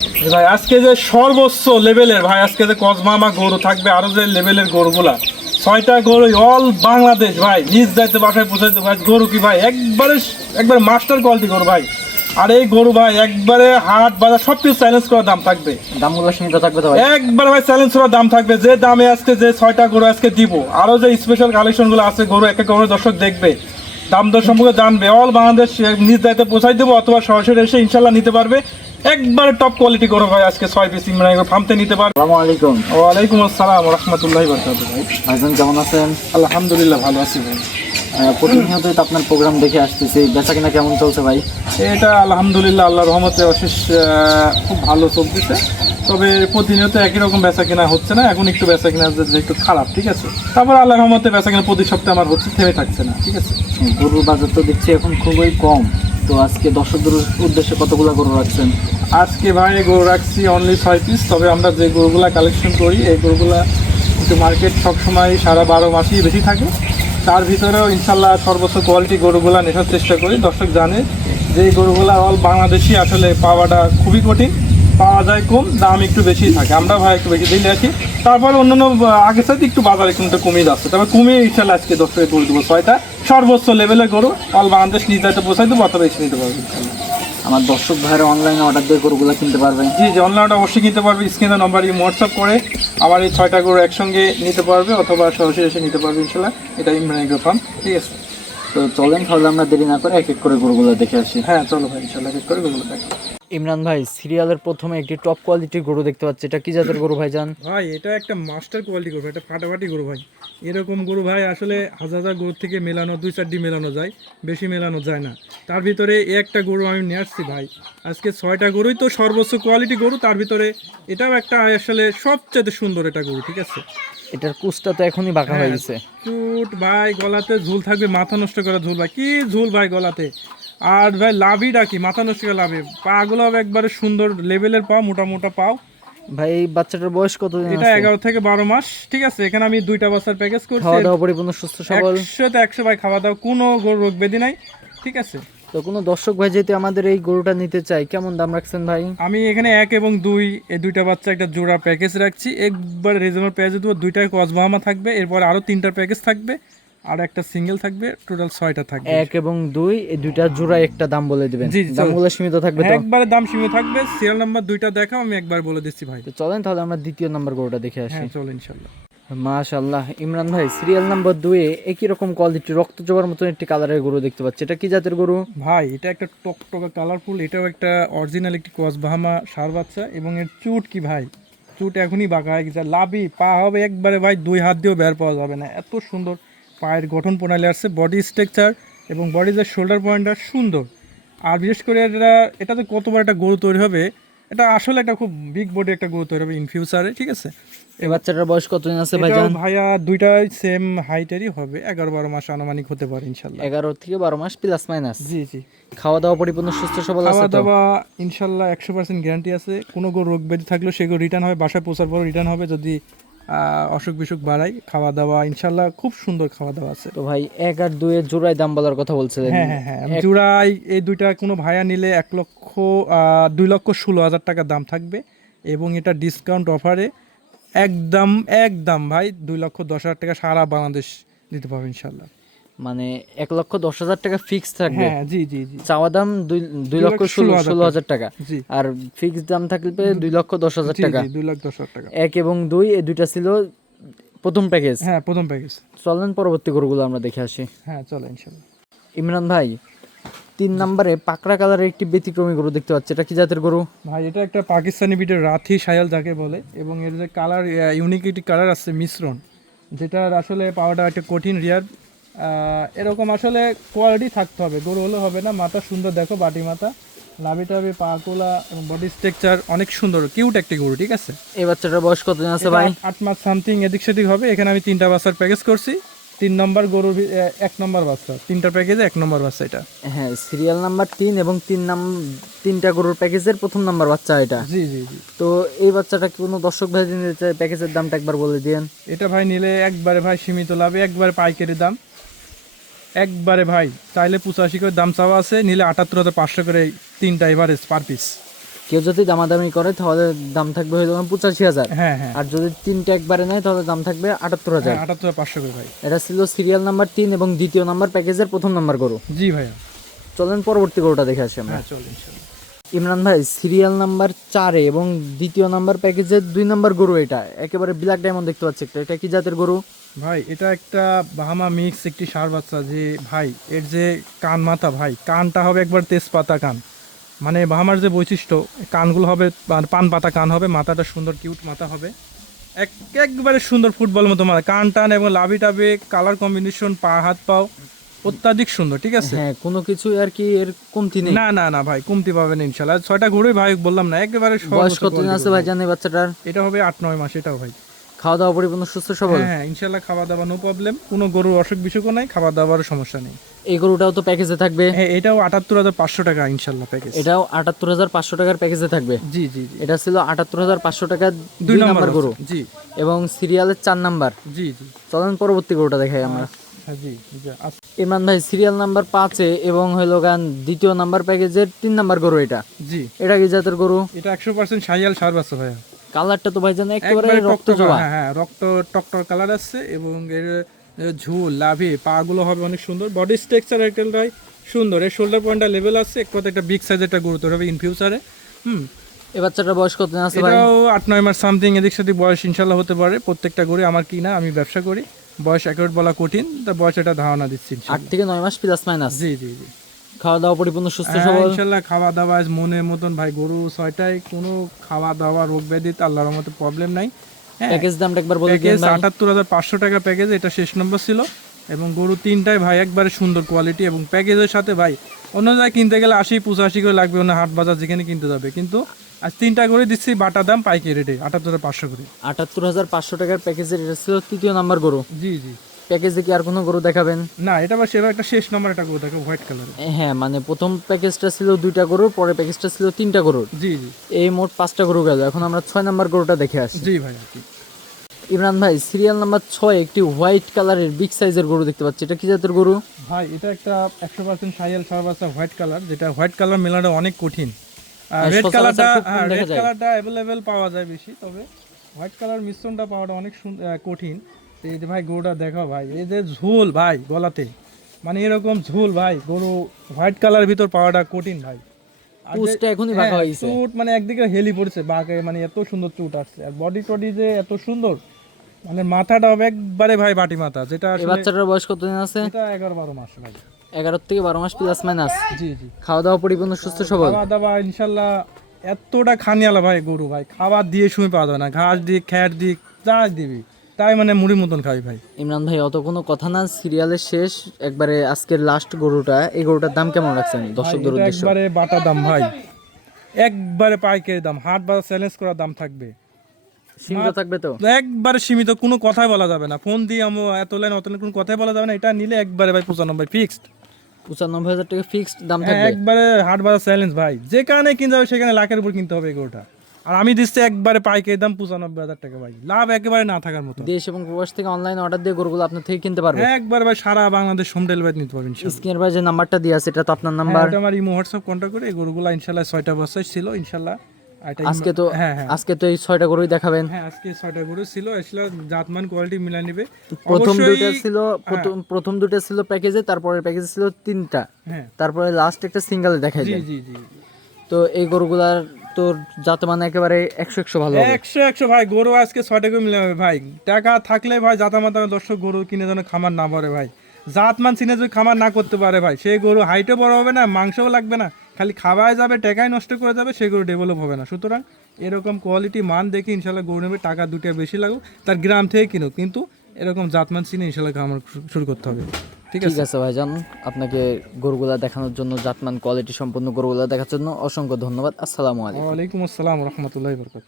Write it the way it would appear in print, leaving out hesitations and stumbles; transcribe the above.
ভাই আজকে যে সর্বোচ্চ লেভেলের ভাই আজকে যে কসমামা গরু থাকবে, আরো যে লেভেলের গরুগুলা 6টা গরু অল বাংলাদেশ ভাই নিজ দায়িত্বে বাসায় পৌঁছাইতে ভাই। গরু কি ভাই একবারে মাস্টার কোয়ালিটি গরু ভাই। আর এই গরু ভাই একবারে হাট বাজার সবকিছু চ্যালেঞ্জ করা দাম থাকবে, দামগুলো সীমিত থাকবে তো ভাই? একবারে ভাই চ্যালেঞ্জ করা দাম থাকবে। যে দামে আজকে যে 6টা গরু আজকে দিব, আরো যে স্পেশাল কালেকশন গুলো আছে গরু এক এক করে দর্শক দেখবে, দাম দর সম্পর্কে জানবে। অল বাংলাদেশ নিজ দায়িত্বে পৌঁছাই দেবো, অথবা সরাসরি এসে ইনশাল্লাহ নিতে পারবে। একবারে টপ কোয়ালিটি গরু ভাই আজকে 6 পিস ইমরান ফার্মতে নিতে পারবে। আসসালামু আলাইকুম। ওয়ালাইকুম আসসালাম ওয়া রাহমাতুল্লাহি ওয়া বারাকাতুহু। ভাই ভাইজান কেমন আছেন? আলহামদুলিল্লাহ ভালো আছি ভাই। প্রতিনিয়তই তো আপনার প্রোগ্রাম দেখে আসতেছি, বেচা কিনা কেমন চলছে ভাই? এটা আলহামদুলিল্লাহ আল্লাহর রহমতে অশেষ খুব ভালো চলতেছে। তবে প্রতিনিয়ত একই রকম বেচা কেনা হচ্ছে না, এখন একটু বেচা কেনা যে একটু খারাপ, ঠিক আছে। তারপর আল্লাহর রহমতে বেচা কেনা প্রতি সপ্তাহে আমার হচ্ছে, থেমে থাকছে না, ঠিক আছে। গরুর বাজার তো দেখছি এখন খুবই কম, তো আজকে দর্শকদের উদ্দেশ্যে কতগুলো গরু রাখছেন? আজকে ভাই গরু রাখছি অনলি 6 পিস। তবে আমরা যে গরুগুলা কালেকশন করি এই গরুগুলা একটু মার্কেট সবসময় সারা 12 মাসই বেশি থাকে। তার ভিতরেও ইনশাল্লাহ সর্বোচ্চ কোয়ালিটি গরুগুলা নেওয়ার চেষ্টা করি। দর্শক জানে যে এই গরুগুলা অল বাংলাদেশি আসলে পাওয়াটা খুবই কঠিন, পাওয়া যায় কম, দাম একটু বেশি থাকে। আমরা ভাই একটু বেশি দিলে আছি, তারপরে অন্যান্য আগের সাথে একটু বাজারে কিন্তু কমিয়ে যাচ্ছে। তবে কমিয়ে ইনশাল্লাহ আজকে দর্শকের গরু দেবো 6টা সর্বোচ্চ লেভেলের গরু, অল বাংলাদেশ নিজ দায়িত্বে পৌঁছাই দেবো, অথবা এসে নিতে পারবে ইনশাল্লাহ। আমার দর্শক ভাইরা অনলাইনে অর্ডার দিয়ে গরুগুলো কিনতে পারবে? জি জি, অনলাইনে অবশ্যই কিনতে পারবে। স্ক্রিনে নাম্বার হোয়াটসঅ্যাপ করে আমার এই 6টা গরু একসঙ্গে নিতে পারবে, অথবা সরাসরি এসে নিতে পারবে ইনশাল্লাহ। এটা ইমরান এগ্রো ফার্ম, ঠিক আছে। তো চলেন তাহলে আমরা দেরি না করে এক এক করে গরুগুলো দেখে আসি। হ্যাঁ চলো ভাই, ইনশাল্লাহ এক করে গরুগুলো দেখো। ইমরান ভাই, সিরিয়ালের প্রথমে একটি টপ কোয়ালিটির গরু দেখতে পাচ্ছি, এটা কি জাতের গরু ভাইজান? ভাই এটা একটা মাস্টার কোয়ালিটি গরু, এটা ফাটাফাটি গরু ভাই। এরকম গরু ভাই আসলে হাজার হাজার গরুর থেকে মেলানো 2-4টি মেলানো যায়, বেশি মেলানো যায় না। তার ভিতরে একটা গরু আমি নিয়ে আসছি ভাই। আজকে 6টা গরুই তো সর্বোচ্চ কোয়ালিটি গরু, তার ভিতরে এটাও একটা আসলে সবচেয়ে সুন্দর এটা গরু, ঠিক আছে। এটার কুচটা তো এখনই বাঁকা হয়ে গেছে। চুট ভাই, গলাতে ঝুল থাকবে, মাথা নষ্ট করা ঝুল ভাই, কি ঝুল ভাই গলাতে। আর ভাই লাভিটা কি, মাথা নষ্ট করা লাভে। পাগুলো একবারে সুন্দর লেভেলের পাও, মোটা মোটা পাও। ভাই এই বাচ্চাটার বয়স কতদিন? এটা 11 থেকে 12 মাস, ঠিক আছে। এখানে আমি 2টা বাচ্চার প্যাকেজ করছি। খাওয়া দাওয়া পরিপূর্ণ সুস্থ সবল? 100তে 100 ভাই, খাওয়া দাওয়া কোনো রোগ ব্যাধি নাই, ঠিক আছে। তো কোনো দর্শক ভাই যদি আমাদের এই গরুটা নিতে চাই, কেমন দাম রাখছেন ভাই? আমি এখানে 1 এবং 2 এই 2টা বাচ্চা একটা জোড়া প্যাকেজ রাখছি, একবার রিজনেবল প্রাইসে দেবো। 2টায় কসবাহামা থাকবে, এরপর আরো 3টা প্যাকেজ থাকবে, আর একটা সিঙ্গেল থাকবে, টোটাল 6টা থাকবে। 1 এবং 2 এই দুইটা জোড়া একটা দাম বলে দিবেন? জি, দামগুলো সীমিত থাকবে তো? একবারে দাম সীমিত থাকবে। সিরিয়াল নাম্বার 2টা দেখাও, আমি একবার বলে দিচ্ছি ভাই। তো চলেন তাহলে আমরা দ্বিতীয় নাম্বার গরুটা দেখে আসি। হ্যাঁ চলো ইনশাল্লাহ। মাশাআল্লাহ, ইমরান ভাই সিরিয়াল নাম্বার 2 এ একই রকম কোয়ালিটি রক্ত জবার মতন একটি কালারের গরু দেখতে পাচ্ছি, এটা কি জাতের গরু ভাই? এটা একটা টকটকা কালারফুল, এটাও একটা অরিজিনাল একটি কসবাহামা ষাঁড় বাচ্চা। এবং এর চুট কি ভাই, চুট এখনই বাঁকা হয়ে গেছে। লাভি পা হবে একবারে ভাই, 2 হাত দিয়েও বের পাওয়া যাবে না, এত সুন্দর পায়ের গঠন প্রণালী আসছে। বডি স্ট্রাকচার এবং বডির যে শোল্ডার পয়েন্টটা সুন্দর। আর বিশেষ করে এটাতে কতবার একটা গরু তৈরি হবে, এটা আসলে একটা খুব বিগ বডি একটা গরু তৈরি হবে ইন ফিউচারে, ঠিক আছে। এই বাচ্চাটার বয়স কতদিন আছে ভাই? এটাও ভাইয়া 2টাই সেম হাইটেরই হবে, 11-12 মাস আনুমানিক হতে পারে ইনশাল্লাহ। 11 থেকে 12 মাস প্লাস মাইনাস। জি জি। খাওয়া দাওয়া পরিপূর্ণ সুস্থ সবল আছে খাওয়া তো? দাওয়া ইনশাল্লাহ 100% গ্যারান্টি আছে। কোনো গরু রোগ ব্যাধি থাকলেও সেগুলো রিটার্ন হবে, বাসায় পৌঁছার পর রিটার্ন হবে। যদি অসুখ বিসুখ বাড়ায়, খাওয়া দাওয়া ইনশাল্লাহ খুব সুন্দর খাওয়া দাওয়া আছে। তো ভাই 1 আর 2 এর জোড়ায় দাম বলার কথা বলছিলেন? হ্যাঁ হ্যাঁ হ্যাঁ, জোড়াই এই 2টা কোনো ভাইয়া নিলে 2,16,000 টাকা দাম থাকবে। এবং এটা ডিসকাউন্ট অফারে একদম একদম ভাই 2,10,000 টাকা সারা বাংলাদেশ দিতে পারবে ইনশাল্লাহ। মানে 1,10,000 টাকা ফিক্স থাকবে? হ্যাঁ জি জি জি। চাওয়া দাম 2,16,000 টাকা, জি। আর ফিক্স দাম থাকবে 2,10,000 টাকা। 2,10,000 টাকা। 1 এবং 2 এই দুইটা ছিল প্রথম প্যাকেজ। হ্যাঁ প্রথম প্যাকেজ। চলেন পরবর্তী গরুগুলো আমরা দেখে আসি। হ্যাঁ চলো ইনশাল্লাহ। ইমরান ভাই 3 নম্বরে পাকড়া কালারের একটি ব্যতিক্রমী গরু দেখতে পাচ্ছি, এটা কি জাতের গরু ভাই? এটা একটা পাকিস্তানি বিটের রাথি শায়াল যাকে বলে। এবং এর যে কালার, ইউনিক একটি কালার আছে মিশ্রণ, যেটার আসলে পাওয়াটা একটা কঠিন রিয়ার। এরকম আসলে কোয়ালিটি থাকতে হবে, গরু হলে হবে না। মাথা সুন্দর দেখো, বাটি মাথা, লাভি টাভি, পাকুলা এবং বডি স্ট্রাকচার অনেক সুন্দর, কিউট একটি গরু, ঠিক আছে। এই বাচ্চাটার বয়স কতদিন আছে ভাই? 8 মাস সামথিং এদিক সেদিক হবে। এখানে আমি 3টা বাচ্চার প্যাকেজ করছি। 3 নম্বর গরুর 1 নম্বর বাচ্চা, 3টা প্যাকেজে 1 নম্বর বাচ্চা এটা। হ্যাঁ, সিরিয়াল নাম্বার 3 এবং 3টা গরুর প্যাকেজের প্রথম নাম্বার বাচ্চা এটা। জি জি জি। তো এই বাচ্চাটা কি কোনো দর্শক ভাই নিতে চায়, প্যাকেজের দামটা একবার বলে দিয়েন। এটা ভাই নিলে একবারে ভাই সীমিত লাভে, একবারে পাইকারি দাম, একবারে ভাই চাইলে 85 করে দাম চাওয়া আছে, নিলে 78,500 করে 3টা এভারেজ পার পিস। কেউ যদি দামাদামি করে তাহলে দাম থাকবে হলো 85,000। হ্যাঁ হ্যাঁ আর যদি তিনটা একবারে নেয় তাহলে দাম থাকবে 78,000। 78,500 করে ভাই। এটা ছিল সিরিয়াল নাম্বার 3 এবং দ্বিতীয় নাম্বার প্যাকেজের প্রথম নাম্বার গরু। জি ভাইয়া। চলেন পরবর্তী গরুটা দেখে আসি আমরা। হ্যাঁ চল ইনশাআল্লাহ। ইমরান ভাই সিরিয়াল নাম্বার 4 এবং দ্বিতীয় নাম্বার প্যাকেজের 2 নাম্বার গরু, এটা একেবারে ব্ল্যাক ডায়মন্ড দেখতে পাচ্ছি। এটা কি জাতের গরু? ভাই এটা একটা বাহামা মিক্স একটি ষাঁড় বাচ্চা। যে ভাই এর যে কান মাথা ভাই, কানটা হবে একবার তেজপাতা কান, মানে বাহামার যে বৈশিষ্ট্য, কানগুলো হবে পান পাতা কান হবে, মাথাটা সুন্দর কিউট মাথা হবে, একবারে সুন্দর ফুটবল মতো মাথা, কান টান এবং লাভি টাবে কালার কম্বিনেশন, পা হাত পাও অত্যাধিক সুন্দর। ঠিক আছে, হ্যাঁ কোনো কিছু আর কি এর কমতি নেই। না না না ভাই, কমতি পাবেন ইনশাল্লাহ। 6টা ঘুরে ভাই বললাম না, একেবারে বয়স কতদিন আছে ভাই জানেন বাচ্চাটার? এটা হবে 8-9 মাস। এটাও ভাই খাওয়া দাওয়া পরিপূর্ণ সুস্থ সবল? হ্যাঁ ইনশাল্লাহ, খাওয়া দাওয়া নো প্রবলেম, কোনো গরুর অসুখ বিসুখও নাই, খাওয়া দাওয়ার সমস্যা নেই। এই গরুটাও তো প্যাকেজে থাকবে? হ্যাঁ এটাও 78,500 টাকা ইনশাল্লাহ প্যাকেজ। এটাও 78,500 টাকার প্যাকেজে থাকবে? জি জি জি। এটা ছিল 78,500 টাকার 2 2 নাম্বার গরু জি এবং সিরিয়ালের 4 নাম্বার। জি জি। চলেন পরবর্তী গরুটা দেখাই আমরা। হ্যাঁ জি জি। ইমরান ভাই সিরিয়াল নাম্বার 5 এবং হলো গান দ্বিতীয় নাম্বার প্যাকেজের 3 নাম্বার গরু। জি এটা কি জাতের গরু? এটা 100% শাহিয়াল ষাঁড় বাচ্চা ভাইয়া। কালারটা তো ভাইজান একেবারে একবারে রক্ত জবা। হ্যাঁ হ্যাঁ রক্ত টকটক কালার আছে এবং এর ঝুল লাভি পা গুলো হবে অনেক সুন্দর, বডি স্ট্রাকচার একটাই সুন্দর, এর শোল্ডার পয়েন্টটা লেভেল আছে, এক কথা একটা বিগ সাইজ একটা গুরুত্ব হবে ইন ফিউচারে। এই বাচ্চাটার বয়স কত আছে ভাই? এটাও 8-9 মাস সামথিং এদিক সাথে বয়স ইনশাল্লাহ হতে পারে। প্রত্যেকটা গরু আমার কিনা, আমি ব্যবসা করি, বয়স অ্যাকুরেট বলা কঠিন, তার বয়স এটা ধারণা দিচ্ছি 8 থেকে 9 মাস প্লাস মাইনাস। জি জি জি। খাওয়া দাওয়া পরিপূর্ণ সুস্থ হ্যাঁ, সবল? ইনশাল্লাহ খাওয়া দাওয়া মনের মতন ভাই, গরু 6টায় কোনো খাওয়া দাওয়া রোগ ব্যাধি আল্লাহর মতো প্রবলেম নাই। হ্যাঁ প্যাকেজ দামটা একবার বলে দিন প্যাকেজ ভাই। 78,500 টাকা প্যাকেজ, এটা শেষ নম্বর ছিল। এবং গরু 3টায় ভাই একবারে সুন্দর কোয়ালিটি, এবং প্যাকেজের সাথে ভাই অন্য জায়গায় কিনতে গেলে 80-85 করে লাগবে, অন্য হাট বাজার যেখানে কিনতে যাবে, কিন্তু আজ 3টা করে দিচ্ছি বাটা দাম পাইকারি রেটে 78,500 করে। 78,500 টাকার প্যাকেজের এটা ছিল তৃতীয় নাম্বার গরু। জি জি। প্যাকেজে কি আর কোনো গরু দেখাবেন? না এটা বা সেবা একটা শেষ নম্বর একটা গরু থাকে হোয়াইট কালার। হ্যাঁ মানে প্রথম প্যাকেজটা ছিল 2টা গরু, পরে প্যাকেজটা ছিল 3টা গরুর। জি জি। এই মোট 5টা গরু গেল। এখন আমরা 6 নাম্বার গরুটা দেখে আসি। জি ভাই। ইমরান ভাই সিরিয়াল নাম্বার 6 একটি হোয়াইট কালারের বিগ সাইজের গরু দেখতে পাচ্ছি। এটা কি জাতের গরু? ভাই এটা একটা 100% শাহিয়াল ষাঁড় বাচ্চা হোয়াইট কালার, যেটা হোয়াইট কালার মেলাটা অনেক কঠিন। রেড কালারটা রেড কালারটা অ্যাভেলেবেল পাওয়া যায় বেশি, তবে হোয়াইট কালার মিশ্রণটা পাওয়াটা অনেক কঠিন। তো এই যে ভাই গরুটা দেখো ভাই, এই যে ঝোল ভাই গলাতে, মানে এরকম ঝোল ভাই, গরু হোয়াইট কালার ভিতর পাওয়াটা কঠিন ভাই। পুঁছটা এখনই বাঁকা হয়েছে। চুট মানে একদিকে হেলি পড়ছে বাঁকে, মানে এত সুন্দর চুট আসছে, আর বডি টডি যে এত সুন্দর, মানে মাথাটা হবে একবারে ভাই বাটি মাথা, যেটা এই বাচ্চাটার বয়স কতদিন আছে? এটা 11-12 মাস ভাই। 11 থেকে 12 মাস প্লাস মাইনাস। জি জি। খাওয়া দাওয়া পরিপূর্ণ সুস্থ সবল? খাওয়া দাওয়া ইনশাল্লাহ এতটা খানিয়ালা ভাই গরু ভাই, খাবার দিয়ে সময় পাওয়া যায় না, ঘাস দিক খ্যাট দিক যা দিবি তাই মানে মুড়ির মতন খাই ভাই। ইমরান ভাই অত কোনো কথা না, সিরিয়ালের শেষ একবারে আজকের লাস্ট গরুটা, এই গরুটার দাম কেমন রাখছেন দর্শকদের এটা উদ্দেশ্যে? একবারে বাটা দাম ভাই, একবারে পাইকারি দাম, হাট বাজার চ্যালেঞ্জ করার দাম থাকবে, সীমিত থাকবে তো? একবারে সীমিত, কোনো কথাই বলা যাবে না, ফোন দিয়ে আমি এত লাইন অত লাইন কোনো কথাই বলা যাবে না। এটা নিলে একবারে ভাই 95 ফিক্সড, 95,000 টাকা ফিক্সড দাম থাকবে। একবারে হাট বাজার চ্যালেঞ্জ ভাই, যেখানে কিনতে হবে সেখানে লাখের উপর কিনতে হবে এই গরুটা, আর আমি দিচ্ছি একবারে পাইকারি দাম 95,000 টাকা ভাই, লাভ একেবারে না থাকার মতো। দেশ এবং প্রবাস থেকে অনলাইন অর্ডার দিয়ে গরুগুলো আপনার থেকে কিনতে পারবে? একবার ভাই সারা বাংলাদেশ হোম ডেলিভারি নিতে পারবেন ইনশাআল্লাহ। স্ক্রিনের ভাই যে নাম্বারটা দিয়ে আছে এটা তো আপনার নাম্বার? এটা আমার ইমো হোয়াটসঅ্যাপ কন্টাক্ট করে এই গরুগুলো ইনশাআল্লাহ 6টা বাচ্চা ছিল ইনশাআল্লাহ। আজকে তো হ্যাঁ হ্যাঁ আজকে তো এই 6টা গরুই দেখাবেন? হ্যাঁ আজকে 6টা গরু ছিল, আসলে জাতমান কোয়ালিটি মিলাই নেবে। প্রথম অবশ্যই- দুইটা ছিল প্রথম দুইটা ছিল প্যাকেজে, তারপরে প্যাকেজে ছিল 3টা, হ্যাঁ তারপরে লাস্ট একটা সিঙ্গেলে দেখাই জি দেন। জি জি। তো এই গরুগুলার তোর জাত মানে একেবারে 100 ভালো হবে। 100 ভাই, গরু আজকে 6টা করে মিলে হবে ভাই, টাকা থাকলে ভাই জাতামাতা দর্শক গরু কিনে যেন খামার না পড়ে ভাই, জাতমান চিনে যদি খামার না করতে পারে ভাই, সেই গরু হাইটও বড় হবে না, মাংসও লাগবে না, খালি খাওয়ায় যাবে, টাকাই নষ্ট করে যাবে, সেই গরু ডেভেলপ হবে না। সুতরাং এরকম কোয়ালিটি মান দেখে ইনশাল্লাহ গরু নেবে, টাকা 2টা বেশি লাগুক, তার গ্রাম থেকে কিনুক, কিন্তু এরকম জাতমান চিনে ইনশাল্লাহ খামার শুরু করতে হবে। ঠিক ঠিক আছে আছে ভাইজান, আপনাকে গরুগুলা দেখানোর জন্য, জাতমান কোয়ালিটি সম্পন্ন গরুগুলা দেখার জন্য অসংখ্য ধন্যবাদ। আসসালামু আলাইকুম। ওয়ালাইকুম আসসালাম রহমতুল্লাহ বরকাত।